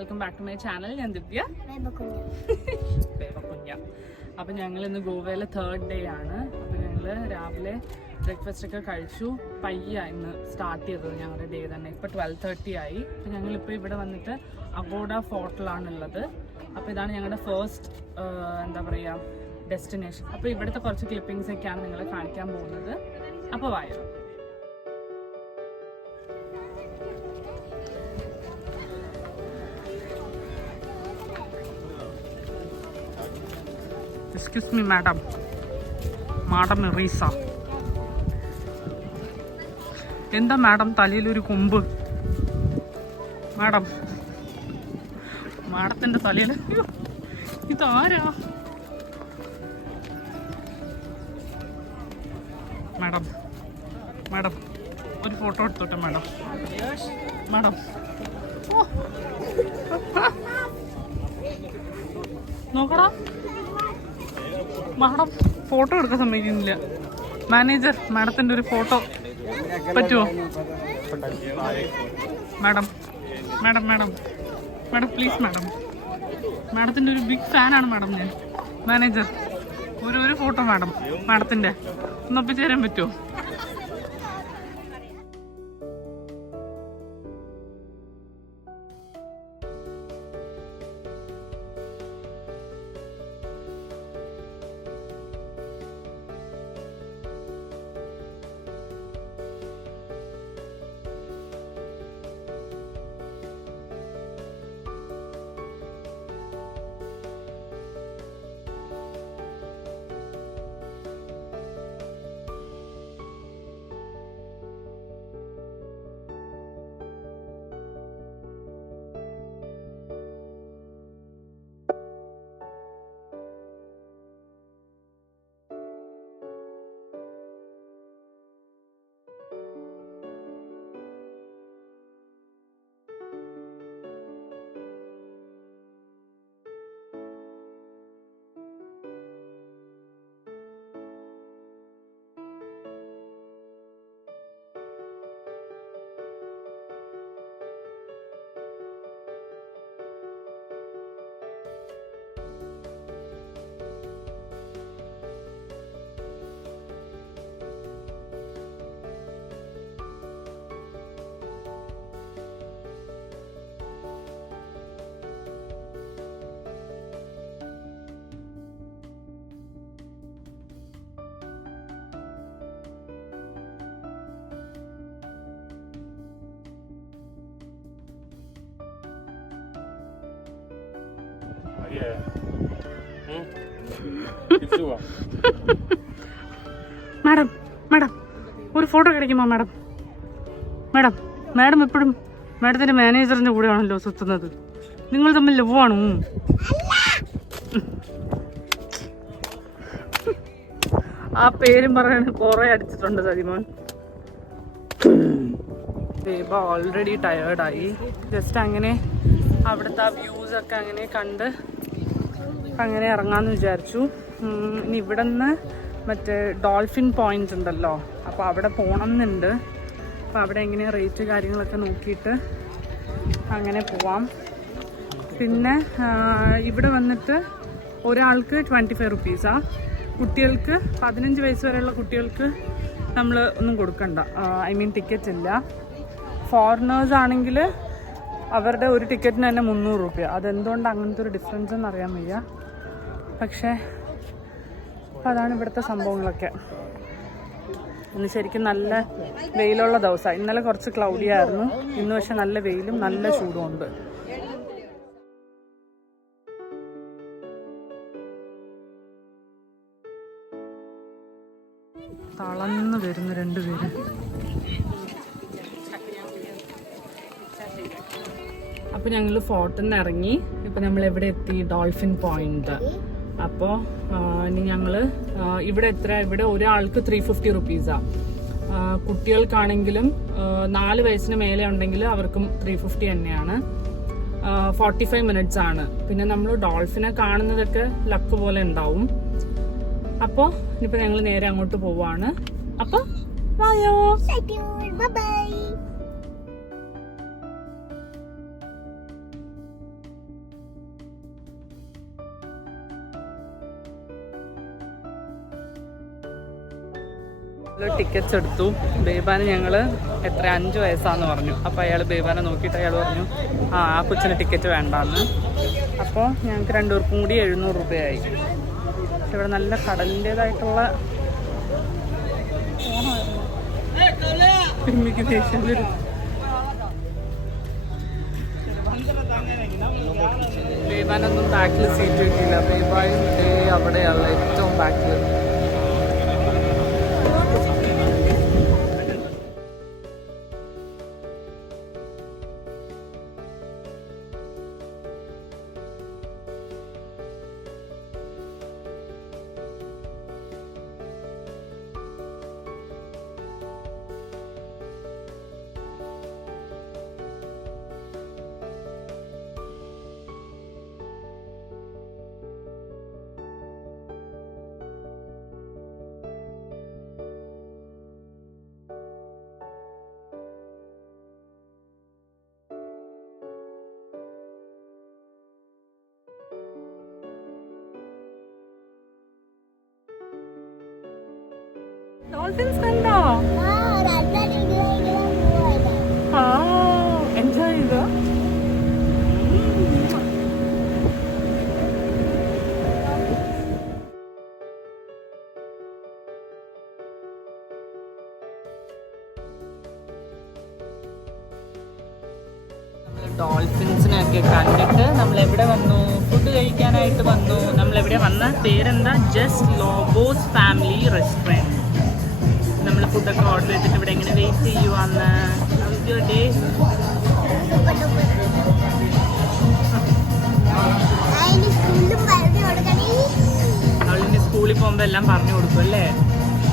Welcome back to my channel. ഞാൻ ദിവ്യ. അപ്പം ഞങ്ങൾ ഇന്ന് ഗോവയിലെ 3rd ഡേ ആണ്. അപ്പം ഞങ്ങൾ രാവിലെ ബ്രേക്ക്ഫാസ്റ്റ് ഒക്കെ കഴിച്ചു. പയ്യ ഇന്ന് സ്റ്റാർട്ട് ചെയ്തത് ഞങ്ങളുടെ ഡേ തന്നെ. ഇപ്പം 12:30 ആയി. അപ്പം ഞങ്ങളിപ്പോൾ ഇവിടെ വന്നിട്ട് അഗോഡ ഫോർട്ടിലാണുള്ളത്. അപ്പോൾ ഇതാണ് ഞങ്ങളുടെ ഫസ്റ്റ് എന്താ പറയുക ഡെസ്റ്റിനേഷൻ. അപ്പോൾ ഇവിടുത്തെ കുറച്ച് ക്ലിപ്പിങ്സ് ഒക്കെയാണ് നിങ്ങളെ കാണിക്കാൻ പോകുന്നത്. അപ്പോൾ വായോ. Excuse me madam, madam Reeza. എന്താ മാഡം തലയിലൊരു കൊമ്പ്? മാഡം, മാഡത്തിൻ്റെ തലയിൽ ഇതാരാ? മാഡം മാഡം ഒരു ഫോട്ടോ എടുത്തോട്ടെ മാഡം. മാഡം നോക്കടാ, മാഡം ഫോട്ടോ എടുക്കാൻ സമ്മതിക്കുന്നില്ല. മാനേജർ, മാഡത്തിൻ്റെ ഒരു ഫോട്ടോ പറ്റുമോ? Madam madam madam madam please madam, മാഡത്തിൻ്റെ ഒരു ബിഗ് ഫാനാണ് മാഡം ഞാൻ. മാനേജർ, ഒരു ഫോട്ടോ മാഡം, മാഡത്തിൻ്റെ ഒന്ന് ഒപ്പിച്ചു തരാൻ പറ്റുമോ? മാഡം മാഡം ഒരു ഫോട്ടോ கிடைக்குமா മാഡം? മാഡം മാഡം എപ്പോഴും മാഡത്തിൻ്റെ മാനേജറിൻ്റെ കൂടെയാണല്ലോ സുത്തുന്നത്. നിങ്ങൾ തമ്മിൽ ലവാണോ? ആ പേരും പറയാൻ കുറേ അടിച്ചിട്ടുണ്ട് സജിമോൻ. ദേബ ഓൾറെഡി ടയേർഡായി. ജസ്റ്റ് അങ്ങനെ അവിടുത്തെ ആ വ്യൂസൊക്കെ അങ്ങനെ കണ്ട് അങ്ങനെ ഇറങ്ങാമെന്ന് വിചാരിച്ചു. ഇനി ഇവിടെ നിന്ന് മറ്റേ ഡോൾഫിൻ പോയിന്റ് ഉണ്ടല്ലോ, അപ്പോൾ അവിടെ പോകണം എന്നുണ്ട്. അപ്പോൾ അവിടെ എങ്ങനെ റേറ്റ് കാര്യങ്ങളൊക്കെ നോക്കിയിട്ട് അങ്ങനെ പോവാം. പിന്നെ ഇവിടെ വന്നിട്ട് ഒരാൾക്ക് 25 റുപ്പീസാണ്. കുട്ടികൾക്ക് 15 വയസ്സ് വരെയുള്ള കുട്ടികൾക്ക് നമ്മൾ ഒന്നും കൊടുക്കണ്ട, ഐ മീൻ ടിക്കറ്റ് ഇല്ല. ഫോറിനേഴ്സ് ആണെങ്കിൽ അവരുടെ ഒരു ടിക്കറ്റിന് തന്നെ 300 രൂപ. അതെന്തുകൊണ്ട് അങ്ങനത്തെ ഒരു ഡിഫറൻസ് എന്ന് അറിയാൻ വയ്യ. പക്ഷേ അപ്പം അതാണ് ഇവിടുത്തെ സംഭവങ്ങളൊക്കെ. ഇന്ന് ശരിക്കും നല്ല വെയിലുള്ള ദിവസമാണ്. ഇന്നലെ കുറച്ച് ക്ലൗഡി ആയിരുന്നു, ഇന്ന് പക്ഷെ നല്ല വെയിലും നല്ല ചൂടും ഉണ്ട്. തളർന്ന് വരുന്നു രണ്ടുപേരും. അപ്പോൾ ഞങ്ങൾ ഫോർട്ടിൽ നിന്ന് ഇറങ്ങി. ഇപ്പം നമ്മൾ എവിടെ എത്തി? Dolphin point. അപ്പോൾ ഇനി ഞങ്ങൾ ഇവിടെ ഒരാൾക്ക് 350 റുപ്പീസാണ്. കുട്ടികൾക്കാണെങ്കിലും 4 വയസ്സിന് മേലെ ഉണ്ടെങ്കിൽ അവർക്കും 350 തന്നെയാണ്. 45 മിനിറ്റ്സ് ആണ്. പിന്നെ നമ്മൾ ഡോൾഫിനെ കാണുന്നതൊക്കെ ലക്ക് പോലെ ഉണ്ടാവും. അപ്പോൾ ഇനിയിപ്പോൾ ഞങ്ങൾ നേരെ അങ്ങോട്ട് പോവാണ്. അപ്പോൾ വായോ. ടിക്കറ്റ്സ് എടുത്തു. ബേബാന് ഞങ്ങൾ എത്ര 5 വയസ്സാന്ന് പറഞ്ഞു. അപ്പോൾ അയാൾ ബേബാനെ നോക്കിയിട്ട് അയാൾ പറഞ്ഞു ആ കൊച്ചിന് ടിക്കറ്റ് വേണ്ടാന്ന്. അപ്പോൾ ഞങ്ങൾക്ക് 2 പേർക്കും കൂടി 700 രൂപയായി. പക്ഷെ ഇവിടെ നല്ല കടലിൻ്റേതായിട്ടുള്ള ബേബാനൊന്നും ബാക്കിൽ സീറ്റ് കിട്ടിയില്ല. ബേബായും അവിടെയുള്ള ഏറ്റവും ബാക്കിൽ. ഡോൾഫിൻസ് കണ്ടോ? എൻജോയ് ചെയ്തോ? ഡോൾഫിൻസിനെയൊക്കെ കണ്ടിട്ട് നമ്മൾ എവിടെ വന്നു? ഫുഡ് കഴിക്കാനായിട്ട് വന്നു. നമ്മൾ എവിടെ വന്ന പേരെന്താ? Just Lobos family restaurant. നമ്മൾ ഫുഡൊക്കെ ഓർഡർ ചെയ്തിട്ട് ഇവിടെ എങ്ങനെ വെയിറ്റ് ചെയ്യുവാന്ന്. ഡേ അവളിന് സ്കൂളിൽ പോകുമ്പോൾ എല്ലാം പറഞ്ഞു കൊടുക്കും അല്ലേ?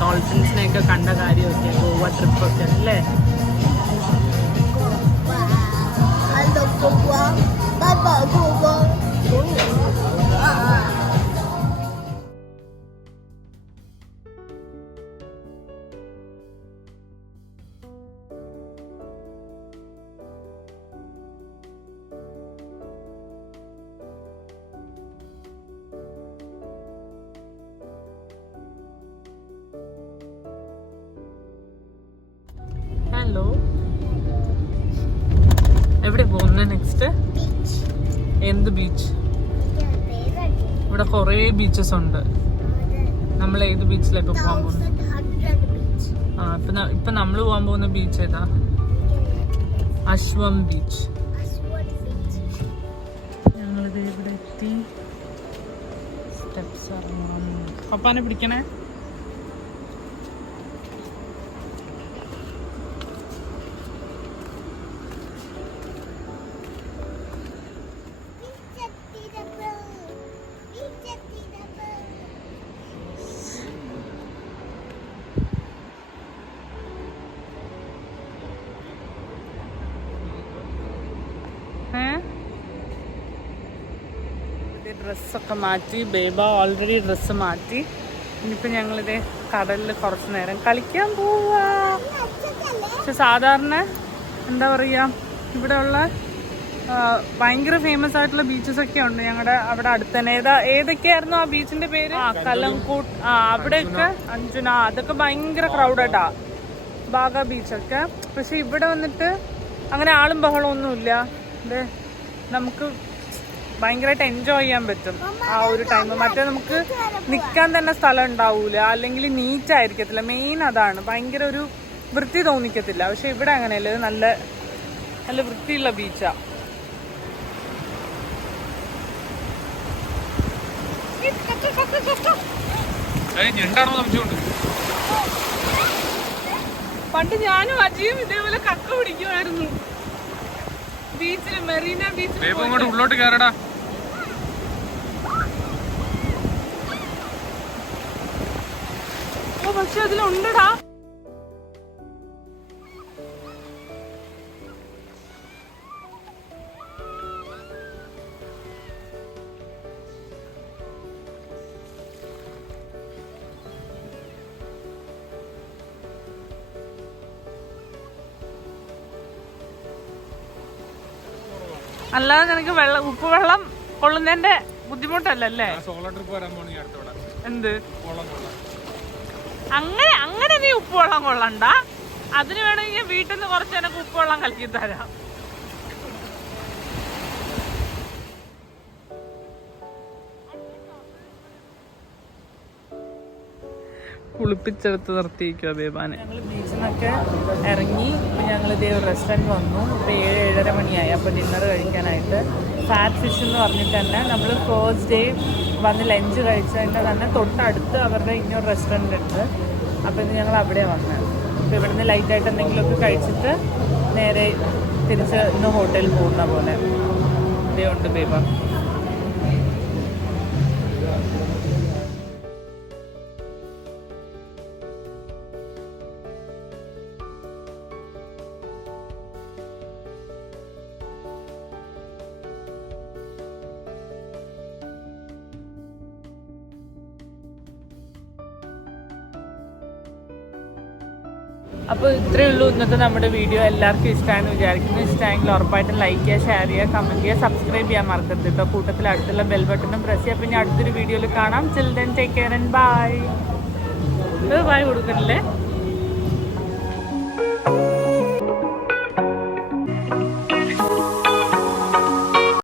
ഡോൾഫിൻസിനെയൊക്കെ കണ്ട കാര്യമൊക്കെ, ഗോവ ട്രിപ്പൊക്കെ അല്ലേ? ഹലോ, എവിടെ പോകുന്നത് നെക്സ്റ്റ്? എന്ത് ബീച്ച്? ഇവിടെ കുറേ ബീച്ചസ് ഉണ്ട്. നമ്മൾ ഏത് ബീച്ചിലേക്ക് പോകാൻ പോകുന്നത്? ഇപ്പൊ നമ്മൾ പോകാൻ പോകുന്ന ബീച്ച് ഏതാ? അശ്വം ബീച്ച്. ഞങ്ങളിത് ഇവിടെ എത്തി. സ്റ്റെപ്സ് ഇറങ്ങാൻ. പപ്പാനെ പിടിക്കണേ. ഡ്രസ്സൊക്കെ മാറ്റി. ബേബ ഓൾറെഡി ഡ്രസ്സ് മാറ്റി. ഇനിയിപ്പോൾ ഞങ്ങളിത് കടലിൽ കുറച്ച് നേരം കളിക്കാൻ പോവാ. പക്ഷെ സാധാരണ എന്താ പറയുക, ഇവിടെയുള്ള ഭയങ്കര ഫേമസ് ആയിട്ടുള്ള ബീച്ചസ് ഒക്കെ ഉണ്ട് ഞങ്ങളുടെ അവിടെ അടുത്ത് തന്നെ. ഏതൊക്കെയായിരുന്നു ആ ബീച്ചിന്റെ പേര്? കലംകൂട്ട്. അവിടെയൊക്കെ അഞ്ജുന, അതൊക്കെ ഭയങ്കര ക്രൗഡഡാ, ബാഗ ബീച്ചൊക്കെ. പക്ഷെ ഇവിടെ വന്നിട്ട് അങ്ങനെ ആളും ബഹളമൊന്നുമില്ല. ഇത് നമുക്ക് ഭയങ്കരമായിട്ട് എൻജോയ് ചെയ്യാൻ പറ്റും ആ ഒരു ടൈം. മറ്റേ നമുക്ക് നിൽക്കാൻ തന്നെ സ്ഥലം ഉണ്ടാവൂല, അല്ലെങ്കിൽ നീറ്റ് ആയിരിക്കത്തില്ല. മെയിൻ അതാണ്, ഭയങ്കര ഒരു വൃത്തി തോന്നിക്കത്തില്ല. പക്ഷെ ഇവിടെ അങ്ങനെയല്ല, ഇത് നല്ല നല്ല വൃത്തിയുള്ള ബീച്ചാ. പണ്ട് ഞാനും അജിയും ഇതേപോലെ കക്ക പിടിക്കുമായിരുന്നു ബീച്ചിൽ, മെറീന ബീച്ചിൽ. ഉള്ളോട്ട് കയറടാ. ഓ പക്ഷെ അതിലുണ്ടടാ. അല്ലാതെ നിനക്ക് ഉപ്പ് വെള്ളം കൊള്ളുന്നതിന്റെ ബുദ്ധിമുട്ടല്ലേ? എന്ത് അങ്ങനെ അങ്ങനെ നീ ഉപ്പുവെള്ളം കൊള്ളണ്ട. അതിന് വേണമെങ്കിൽ വീട്ടിൽ നിന്ന് കുറച്ച് എനിക്ക് ഉപ്പുവെള്ളം കലക്കി തരാം. കുളിപ്പിച്ചെടുത്ത് നിർത്തിയിരിക്കുക ബേബാനെ. ഞങ്ങൾ ബീച്ചിൽ നിന്നൊക്കെ ഇറങ്ങി. ഇപ്പം ഞങ്ങൾ ഇതേ ഒരു റെസ്റ്റോറൻറ്റ് വന്നു. ഇപ്പോൾ 7-7:30 മണിയായി. അപ്പോൾ ഡിന്നർ കഴിക്കാനായിട്ട് ഫാറ്റ് ഫിഷ് എന്ന് പറഞ്ഞിട്ട് തന്നെ നമ്മൾ ഫസ്റ്റ് ഡേ വന്ന് ലഞ്ച് കഴിച്ചതിൻ്റെ തന്നെ തൊട്ടടുത്ത് അവരുടെ ഇന്നൊരു റെസ്റ്റോറൻറ്റ് ഉണ്ട്. അപ്പോൾ ഇന്ന് ഞങ്ങൾ അവിടെ വന്നത്. അപ്പോൾ ഇവിടുന്ന് ലൈറ്റായിട്ട് എന്തെങ്കിലുമൊക്കെ കഴിച്ചിട്ട് നേരെ തിരിച്ച് ഇന്ന് ഹോട്ടലിൽ പോകുന്ന പോലെ. ഇതേ ഉണ്ട് ബേബ. അപ്പോൾ ഇത്രയേ ഉള്ളൂ ഇന്നത്തെ നമ്മുടെ വീഡിയോ. എല്ലാവർക്കും ഇഷ്ടമാണെന്ന് വിചാരിക്കുന്നു. ഇഷ്ടമായെങ്കിൽ ഉറപ്പായിട്ടും ലൈക്ക് ചെയ്യുക, ഷെയർ ചെയ്യുക, കമൻറ്റ് ചെയ്യുക, സബ്സ്ക്രൈബ് ചെയ്യാൻ മറക്കരുത് കേട്ടോ. കൂട്ടത്തിൽ അടുത്തുള്ള ബെൽ ബട്ടണും പ്രസ് ചെയ്യുക. പിന്നെ അടുത്തൊരു വീഡിയോയിൽ കാണാം. Chill then take care and bye. Bye കൊടുക്കണില്ലേ?